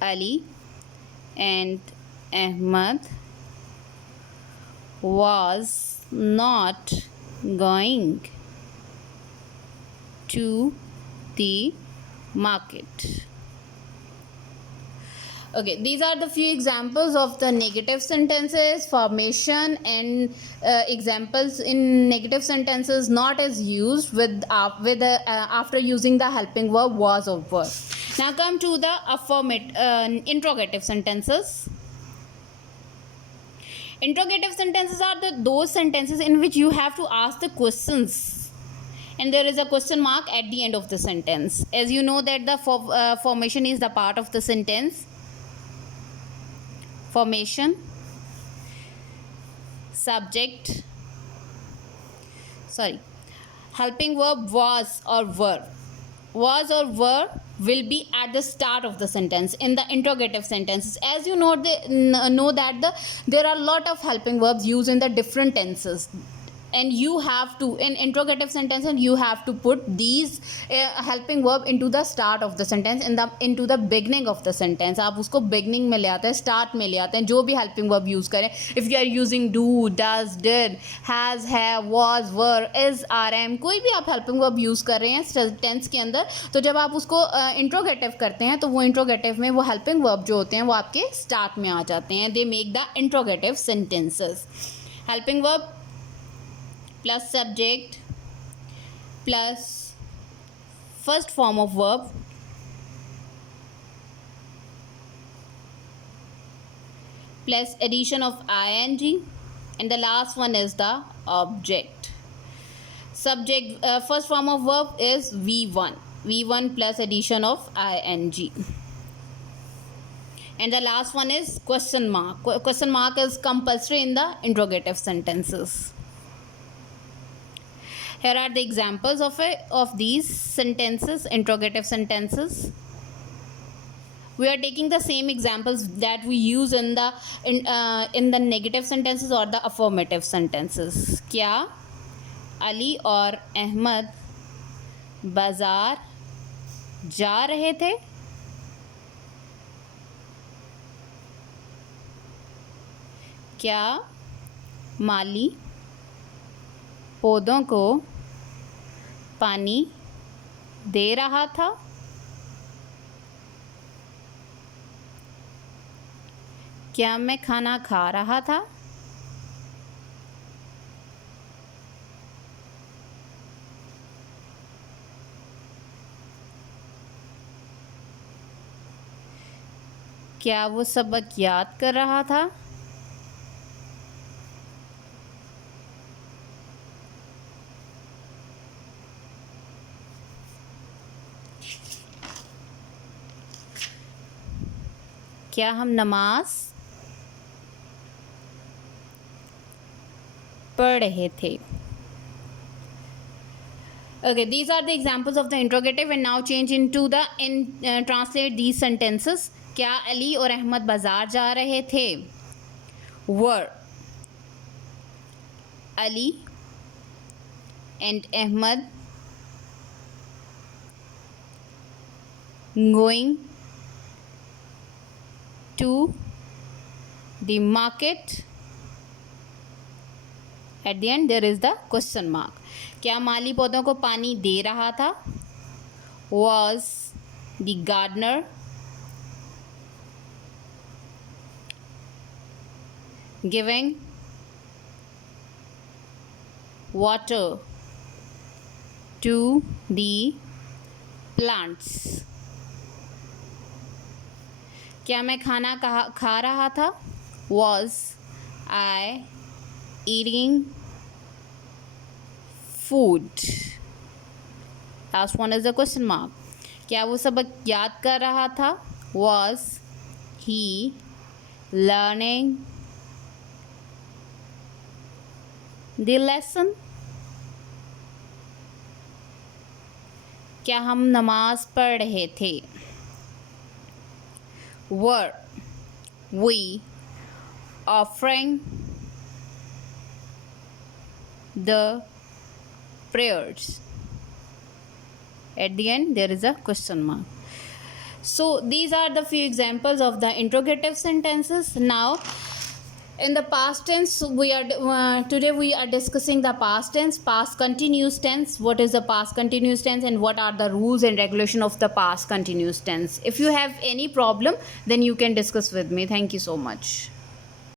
Ali and Ahmad was not going to the market. Okay, these are the few examples of the negative sentences formation and examples in negative sentences not as used after using the helping verb was or were. Now come to the interrogative sentences. Interrogative sentences are those sentences in which you have to ask the questions and there is a question mark at the end of the sentence. As you know that the formation is the part of the sentence. Formation, subject, helping verb was or were. Was or were will be at the start of the sentence in the interrogative sentences. As you know, there are a lot of helping verbs used in the different tenses, and you have to in interrogative sentence and you have to put these helping verb into the start of the sentence into the beginning of the sentence. आप उसको beginning में ले आते हैं, start में ले आते हैं, जो भी helping verb use करें. If you are using do, does, did, has, have, was, were, is, are, am, कोई भी आप helping verb use कर रहे हैं tense के अंदर, तो जब आप उसको interrogative करते हैं तो वो interrogative में वो helping verb जो होते हैं वो आपके start में आ जाते हैं. They make the interrogative sentences. Helping verb plus subject plus first form of verb plus addition of ing, and the last one is the object. Subject first form of verb is v1 plus addition of ing, and the last one is question mark. Question mark is compulsory in the interrogative sentences. Here are the examples of these sentences, interrogative sentences. We are taking the same examples that we use in the negative sentences or the affirmative sentences. क्या अली और अहमद बाजार जा रहे थे? क्या माली पौधों को पानी दे रहा था? क्या मैं खाना खा रहा था? क्या वो सबक याद कर रहा था? क्या हम नमाज पढ़ रहे थे? Okay, these are the examples of the interrogative, and now change into the translate these sentences. क्या अली और अहमद बाजार जा रहे थे? Were Ali and Ahmad going to the market? At the end there is the question mark. क्या माली पौधों को पानी दे रहा था? Was the gardener giving water to the plants? क्या मैं खाना खा रहा था? Was I eating food? Last one is the question mark. क्या वो सबक याद कर रहा था? Was he learning the lesson? क्या हम नमाज पढ़ रहे थे? Were we offering the prayers? At the end there is a question mark. So these are the few examples of the interrogative sentences. Now in the past tense, we are today we are discussing the past tense, past continuous tense. What is the past continuous tense and what are the rules and regulation of the past continuous tense? If you have any problem, then you can discuss with me. Thank you so much.